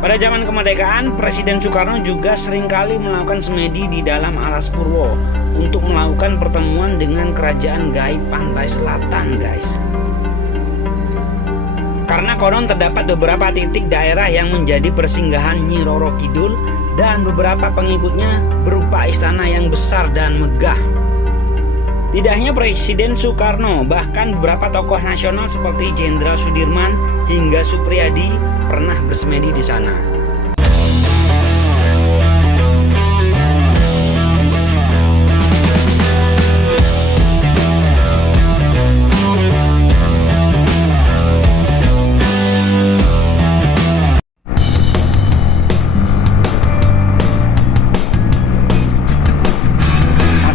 Pada zaman kemerdekaan, Presiden Soekarno juga seringkali melakukan semedi di dalam Alas Purwo untuk melakukan pertemuan dengan kerajaan gaib pantai selatan, guys. Karena konon terdapat beberapa titik daerah yang menjadi persinggahan Nyi Roro Kidul dan beberapa pengikutnya berupa istana yang besar dan megah. Tidak hanya Presiden Soekarno, bahkan beberapa tokoh nasional seperti Jenderal Sudirman hingga Supriyadi pernah bersemedi di sana.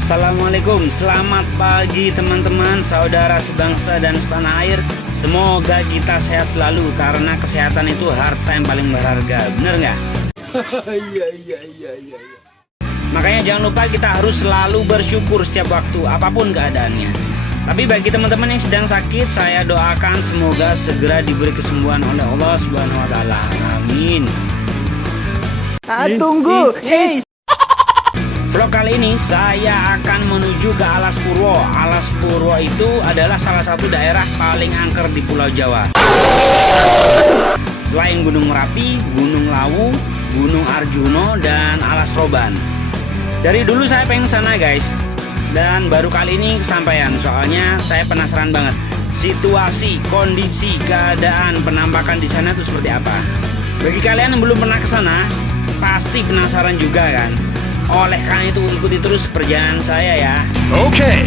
Assalamualaikum, selamat pagi teman-teman, saudara sebangsa dan setanah air. Semoga kita sehat selalu, karena kesehatan itu harta yang paling berharga, bener nggak? Iya. Makanya jangan lupa kita harus selalu bersyukur setiap waktu, apapun keadaannya. Tapi bagi teman-teman yang sedang sakit, saya doakan semoga segera diberi kesembuhan oleh Allah Subhanahu wa Ta'ala. Amin. Tunggu, hey. Vlog kali ini saya akan menuju ke Alas Purwo. Alas Purwo itu adalah salah satu daerah paling angker di Pulau Jawa. Selain Gunung Merapi, Gunung Lawu, Gunung Arjuno, dan Alas Roban. Dari dulu saya pengen sana, guys. Dan baru kali ini kesampaian, soalnya saya penasaran banget situasi, kondisi, keadaan penampakan di sana itu seperti apa. Bagi kalian yang belum pernah ke sana, pasti penasaran juga kan? Oleh karena itu ikuti terus perjalanan saya ya. Oke.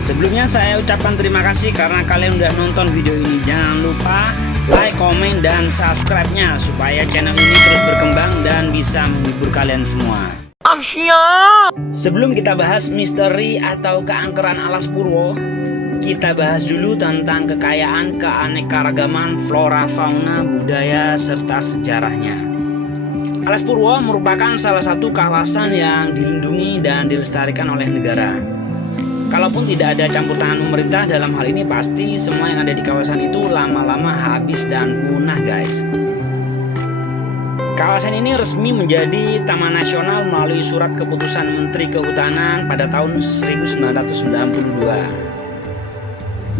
Sebelumnya saya ucapkan terima kasih karena kalian udah nonton video ini. Jangan lupa like, komen, dan subscribe-nya supaya channel ini terus berkembang dan bisa menghibur kalian semua. Sebelum kita bahas misteri atau keangkeran Alas Purwo, kita bahas dulu tentang kekayaan keanekaragaman flora, fauna, budaya, serta sejarahnya. Alas Purwo merupakan salah satu kawasan yang dilindungi dan dilestarikan oleh negara. Kalaupun tidak ada campur tangan pemerintah dalam hal ini, pasti semua yang ada di kawasan itu lama-lama habis dan punah, guys. Kawasan ini resmi menjadi Taman Nasional melalui surat keputusan Menteri Kehutanan pada tahun 1992.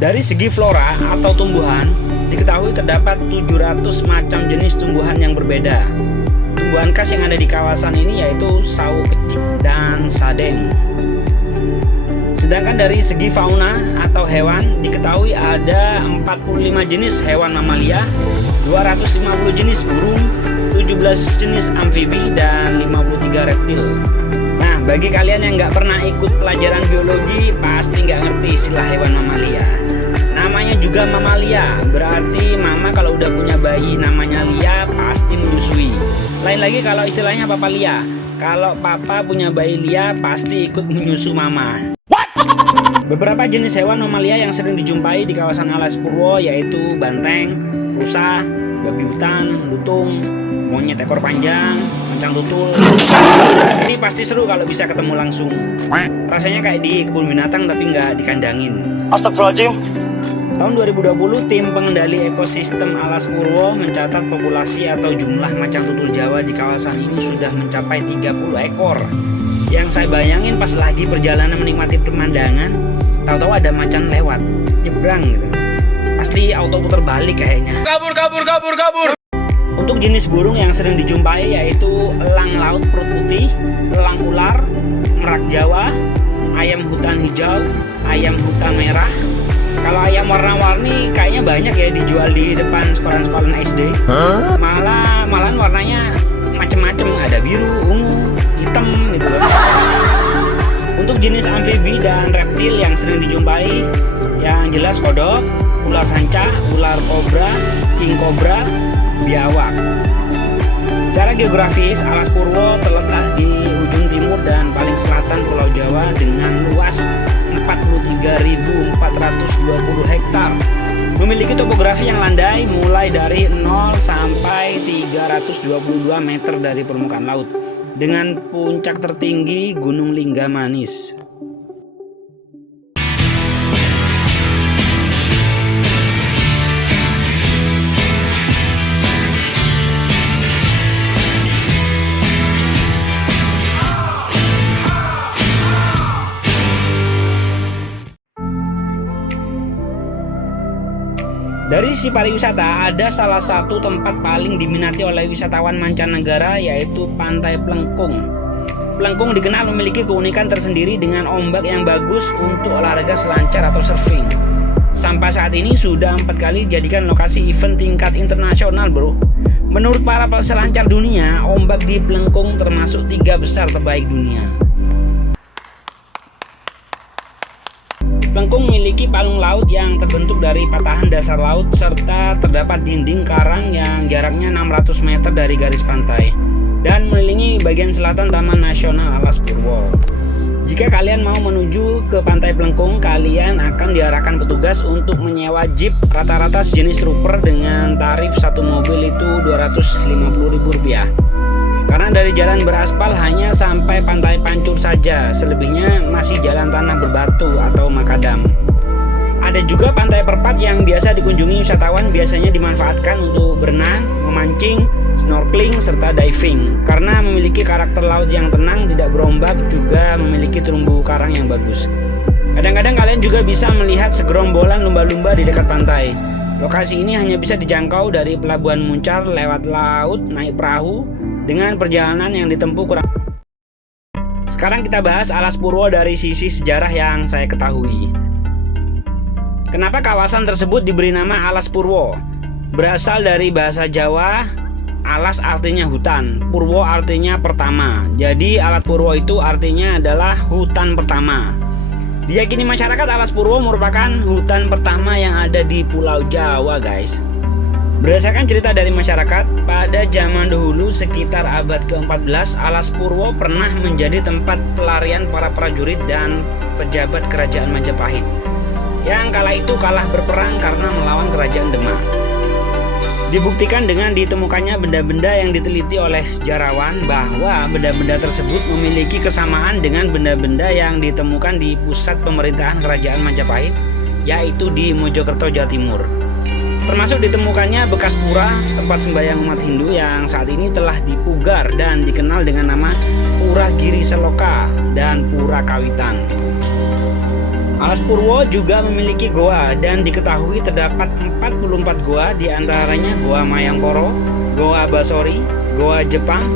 Dari segi flora atau tumbuhan, diketahui terdapat 700 macam jenis tumbuhan yang berbeda. Tumbuhan khas yang ada di kawasan ini yaitu sawo kecik dan sadeng. Sedangkan dari segi fauna atau hewan, diketahui ada 45 jenis hewan mamalia, 250 jenis burung, 17 jenis amfibi, dan 53 reptil. Nah, bagi kalian yang nggak pernah ikut pelajaran biologi, pasti nggak ngerti istilah hewan mamalia. Namanya juga mamalia, berarti mama kalau udah punya bayi namanya Lia pasti menyusui. Lain lagi kalau istilahnya papa Lia. Kalau papa punya bayi Lia pasti ikut menyusu mama. Beberapa jenis hewan mamalia yang sering dijumpai di kawasan Alas Purwo yaitu banteng, rusa, babi hutan, lutung, monyet ekor panjang, macan tutul. Jadi pasti seru kalau bisa ketemu langsung. Rasanya kayak di kebun binatang tapi nggak dikandangin. Astagfirullahaladzim. Tahun 2020, tim pengendali ekosistem Alas Purwo mencatat populasi atau jumlah macan tutul Jawa di kawasan ini sudah mencapai 30 ekor. Yang saya bayangin pas lagi perjalanan menikmati pemandangan, tahu-tahu ada macan lewat, nyebrang gitu. Pasti auto puter balik kayaknya. Kabur. Untuk jenis burung yang sering dijumpai yaitu elang laut perut putih, elang ular, merak Jawa, ayam hutan hijau, ayam hutan merah. Kalau ayam warna-warni kayaknya banyak ya dijual di depan sekolah-sekolah SD. Malahan warnanya macem-macem, ada biru, ungu, hitam gitu. Untuk jenis amfibi dan reptil yang sering dijumpai, yang jelas kodok, ular sanca, ular kobra, king kobra, biawak. Secara geografis, Alas Purwo terletak di ujung timur dan paling selatan Pulau Jawa dengan luas 43.420 hektar. Memiliki topografi yang landai mulai dari 0 sampai 322 meter dari permukaan laut, dengan puncak tertinggi Gunung Linggamanis. Dari sisi pariwisata, ada salah satu tempat paling diminati oleh wisatawan mancanegara, yaitu Pantai Plengkung. Plengkung dikenal memiliki keunikan tersendiri dengan ombak yang bagus untuk olahraga selancar atau surfing. Sampai saat ini sudah 4 kali dijadikan lokasi event tingkat internasional, bro. Menurut para peselancar dunia, ombak di Plengkung termasuk 3 besar terbaik dunia. Plengkung memiliki palung laut yang terbentuk dari patahan dasar laut serta terdapat dinding karang yang jaraknya 600 meter dari garis pantai dan mengelilingi bagian selatan Taman Nasional Alas Purwo. Jika kalian mau menuju ke Pantai Plengkung, kalian akan diarahkan petugas untuk menyewa jeep rata-rata sejenis trooper dengan tarif satu mobil itu Rp250.000. Karena dari jalan beraspal hanya sampai Pantai Pancur saja, selebihnya masih jalan tanah berbatu atau makadam. Ada juga Pantai Perpat yang biasa dikunjungi wisatawan, biasanya dimanfaatkan untuk berenang, memancing, snorkeling, serta diving. Karena memiliki karakter laut yang tenang, tidak berombak, juga memiliki terumbu karang yang bagus. Kadang-kadang kalian juga bisa melihat segerombolan lumba-lumba di dekat pantai. Lokasi ini hanya bisa dijangkau dari Pelabuhan Muncar lewat laut naik perahu dengan perjalanan yang ditempuh kurang. Sekarang kita bahas Alas Purwo dari sisi sejarah yang saya ketahui. Kenapa kawasan tersebut diberi nama Alas Purwo? Berasal dari bahasa Jawa, alas artinya hutan, Purwo artinya pertama. Jadi Alas Purwo itu artinya adalah hutan pertama. Diyakini masyarakat Alas Purwo merupakan hutan pertama yang ada di Pulau Jawa, guys. Berdasarkan cerita dari masyarakat, pada zaman dahulu sekitar abad ke-14, Alas Purwo pernah menjadi tempat pelarian para prajurit dan pejabat kerajaan Majapahit yang kala itu kalah berperang karena melawan kerajaan Demak. Dibuktikan dengan ditemukannya benda-benda yang diteliti oleh sejarawan bahwa benda-benda tersebut memiliki kesamaan dengan benda-benda yang ditemukan di pusat pemerintahan kerajaan Majapahit, yaitu di Mojokerto, Jawa Timur. Termasuk ditemukannya bekas pura tempat sembahyang umat Hindu yang saat ini telah dipugar dan dikenal dengan nama Pura Giri Seloka dan Pura Kawitan. Alas Purwo juga memiliki goa dan diketahui terdapat 44 goa, diantaranya Goa Mayangkoro, Goa Basori, Goa Jepang,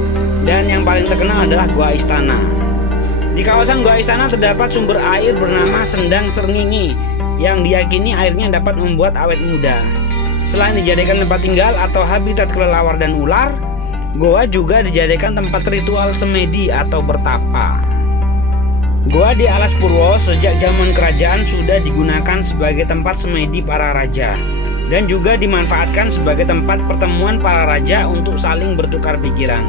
dan yang paling terkenal adalah Goa Istana. Di kawasan Goa Istana terdapat sumber air bernama Sendang Serngingi yang diyakini airnya dapat membuat awet muda. Selain dijadikan tempat tinggal atau habitat kelelawar dan ular, goa juga dijadikan tempat ritual semedi atau bertapa. Goa di Alas Purwo sejak zaman kerajaan sudah digunakan sebagai tempat semedi para raja dan juga dimanfaatkan sebagai tempat pertemuan para raja untuk saling bertukar pikiran.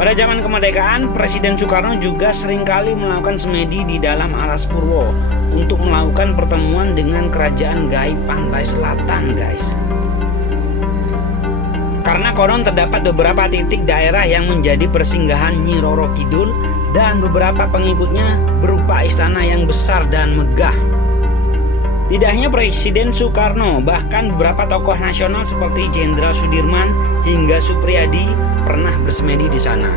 Pada zaman kemerdekaan, Presiden Soekarno juga seringkali melakukan semedi di dalam Alas Purwo untuk melakukan pertemuan dengan kerajaan gaib pantai selatan, guys. Karena konon terdapat beberapa titik daerah yang menjadi persinggahan Nyi Roro Kidul dan beberapa pengikutnya berupa istana yang besar dan megah. Tidak hanya Presiden Soekarno, bahkan beberapa tokoh nasional seperti Jenderal Sudirman hingga Supriyadi pernah bersemedi di sana.